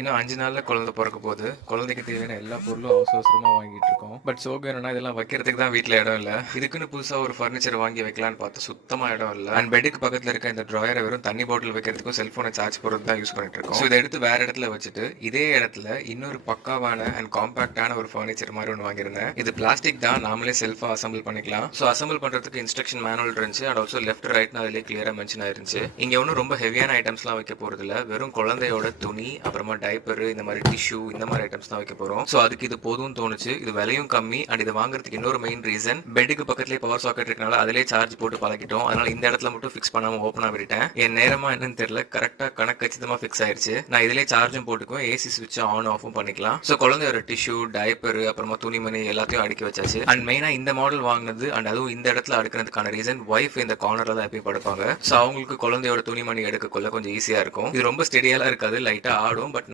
இன்னும் 5 நாள்ல குழந்தை பொறக்க போகுது. குழந்தைக்கு தேவையான எல்லா பொருளும் அவசர அவசரமா வாங்கிட்டு இருக்கோம். பட் சோகம் என்னன்னா இதெல்லாம் வைக்கிறதுக்கு தான் வீட்ல இடம் இல்ல. இதுக்குன்னு புதுசா ஒரு ஃபர்னிச்சர் வாங்கி வைக்கலான்னு பார்த்தா சுத்தமா இடம் இல்ல. அண்ட் பெட்டுக்கு பக்கத்துல இருக்க இந்த ட்ராயரை வெறும் தண்ணி பாட்டில் வைக்கிறதுக்கும் செல்போனை சார்ஜ் போடுறது தான் யூஸ் பண்ணிட்டு இருக்கோம். ஸோ இதை எடுத்து வேற இடத்துல வச்சுட்டு இதே இடத்துல இன்னொரு பக்காவான அண்ட் காம்பாக்டான ஒரு ஃபர்னிச்சர் மாதிரி ஒன்று வாங்கியிருந்தேன். இது பிளாஸ்டிக் தான், நாமளே செல்ஃபா அசம்பிள் பண்ணிக்கலாம். ஸோ அசம்பிள் பண்றதுக்கு இன்ஸ்ட்ரக்ஷன் மேனுவல் இருந்துச்சு. அண்ட் ஆல்சோ லெஃப்ட் ரைட்னு அதிலே கிளியரா மென்ஷன் ஆயிருந்துச்சு. இங்க ஒன்றும் ரொம்ப ஹெவியான ஐட்டம்ஸ்லாம் வைக்க போறது இல்ல. வெறும் குழந்தையோட துணி, அப்புறமா டைப்பர், இந்த மாதிரி டிஷ்யூ, இந்த மாதிரி ஐட்டம்ஸ் தான் வைக்க போறோம். ஸோ அதுக்கு இது போதும்னு தோணுச்சு. இது விலையும் கம்மி. அண்ட் இது வாங்குறதுக்கு இன்னொரு மெயின் ரீசன், பெட்டுக்கு பக்கத்துலேயே பவர் சாக்கெட் இருக்கனால அதிலே சார்ஜ் போட்டு பழகிட்டோம். அதனால இந்த இடத்துல மட்டும் ஃபிக்ஸ் பண்ணாம ஓப்பனா விட்டுட்டேன். என் நேரமா என்னன்னு தெரியல, கரெக்டா கணக்கு கச்சிதமா ஃபிக்ஸ் ஆயிருச்சு. நான் இதிலே சார்ஜும் போட்டுக்குவேன், ஏசி சுவிட்ச் ஆன் ஆஃபும் பண்ணிக்கலாம். ஸோ குழந்தையோட டிஷ்யூ, டைப்பர், அப்புறமா துணிமணி எல்லாத்தையும் அடுக்கி வச்சாச்சு. அண்ட் மெயினா இந்த மாடல் வாங்கினது அண்ட் அதுவும் இந்த இடத்துல அடுக்கிறதுக்கான ரீசன், ஒய்ஃப் இந்த கார்னர்ல தான் எப்பயும் படுப்பாங்க. ஸோ அவங்களுக்கு குழந்தையோட துணிமணி எடுக்கக்குள்ள கொஞ்சம் ஈஸியா இருக்கும். இது ரொம்ப ஸ்டெடியாலாம் இருக்காது, லைட்டா ஆடும். பட்